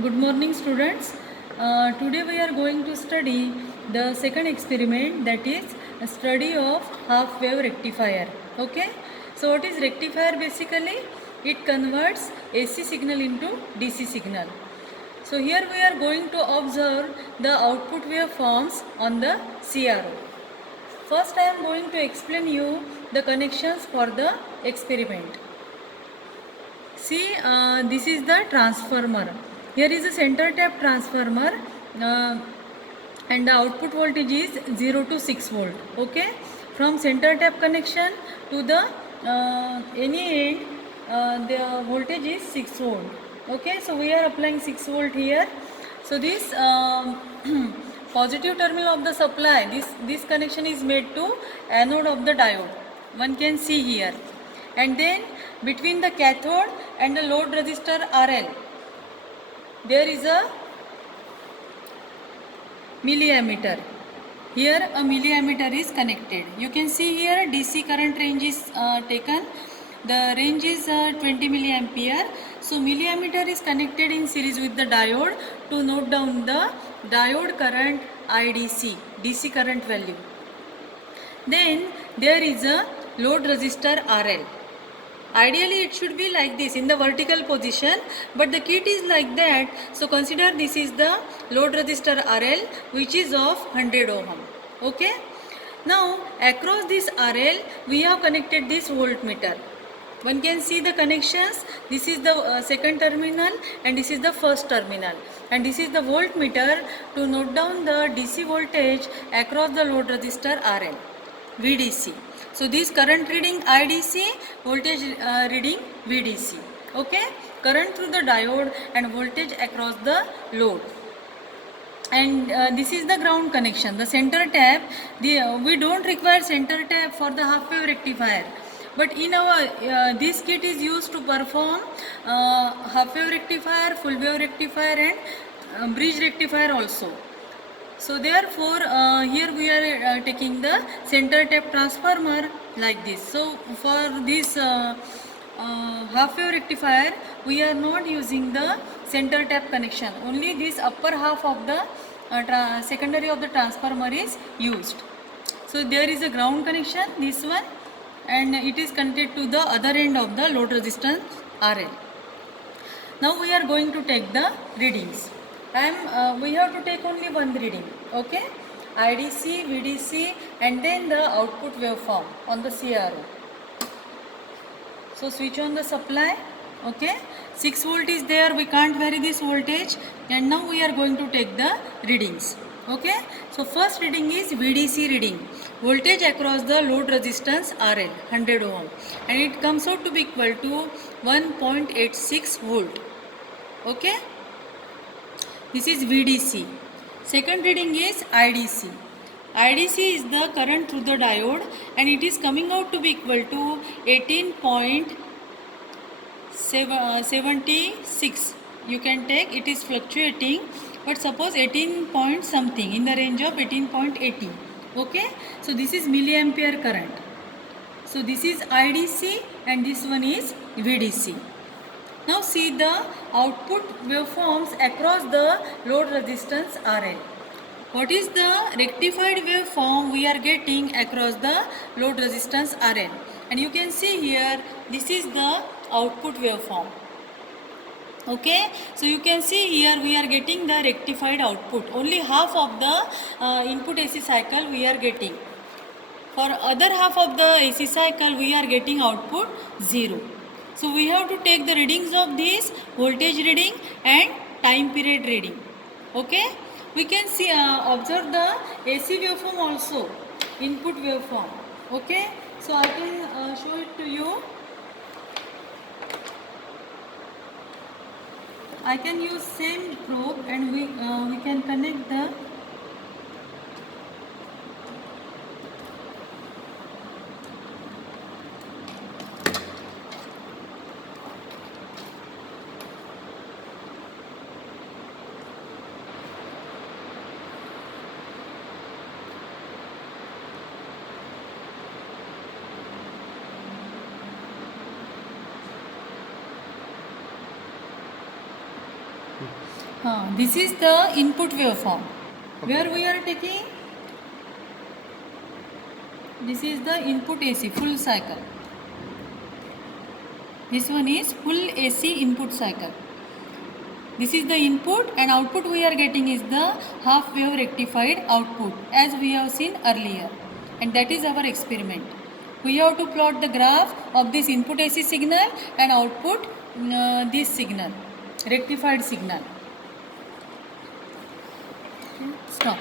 Good morning, students. Today we are going to study the second experiment, that is a study of half wave rectifier. Okay. So what is rectifier? Basically it converts AC signal into DC signal. So here we are going to observe the output waveforms on the CRO. First I am going to explain you the connections for the experiment. See, this is the transformer. Here is a center tap transformer, and the output voltage is 0 to 6 volt. Okay, from center tap connection to the any end, the voltage is 6 volt. Okay, so we are applying 6 volt here. So this positive terminal of the supply, this connection is made to anode of the diode. One can see here, and then between the cathode and the load resistor RL there is a milliammeter. Here a milliammeter is connected. You can see here DC current range is taken. The range is 20 milliampere. So milliammeter is connected in series with the diode to note down the diode current IDC, DC current value. Then there is a load resistor RL. Ideally it should be like this in the vertical position, but the kit is like that. So consider this is the load resistor RL, which is of 100 ohm. Okay. Now across this RL we have connected this voltmeter. One can see the connections. This is the second terminal and this is the first terminal, and this is the voltmeter to note down the DC voltage across the load resistor RL, VDC. So this current reading IDC, voltage reading VDC. Okay, current through the diode and voltage across the load. And this is the ground connection. The center tap, we don't require center tap for the half wave rectifier, but in our this kit is used to perform half wave rectifier, full wave rectifier, and bridge rectifier also. So therefore here we are taking the center tap transformer like this. So for this half wave rectifier we are not using the center tap connection. Only this upper half of the secondary of the transformer is used. So there is a ground connection, this one, and it is connected to the other end of the load resistance RL. Now we are going to take the readings. We have to take only one reading. Okay, IDC, VDC, and then the output waveform on the CRO. So switch on the supply. Okay, 6 volt is there, we can't vary this voltage, and now we are going to take the readings. Okay, so first reading is VDC reading, voltage across the load resistance RL 100 ohm, and it comes out to be equal to 1.86 volt. Okay, this is VDC. Second reading is IDC. IDC is the current through the diode, and it is coming out to be equal to 18.76. You can take, it is fluctuating, but suppose 18 point something, in the range of 18.80. Okay, so this is milliampere current. So this is IDC and this one is VDC. Now see the output waveforms across the load resistance RL. What is the rectified waveform we are getting across the load resistance RL? And you can see here, this is the output waveform. Okay, so you can see here we are getting the rectified output. Only half of the input AC cycle we are getting. For other half of the AC cycle we are getting output 0. So we have to take the readings of this voltage reading and time period reading. Okay, we can see observe the AC waveform also, input waveform. Okay, so I can show it to you. I can use same probe and we can connect the This is the input waveform. Where we are taking, this is the input AC full cycle. This one is full AC input cycle. This is the input, and output we are getting is the half wave rectified output as we have seen earlier, and that is our experiment. We have to plot the graph of this input AC signal and output this signal, rectified signal. Okay, stop.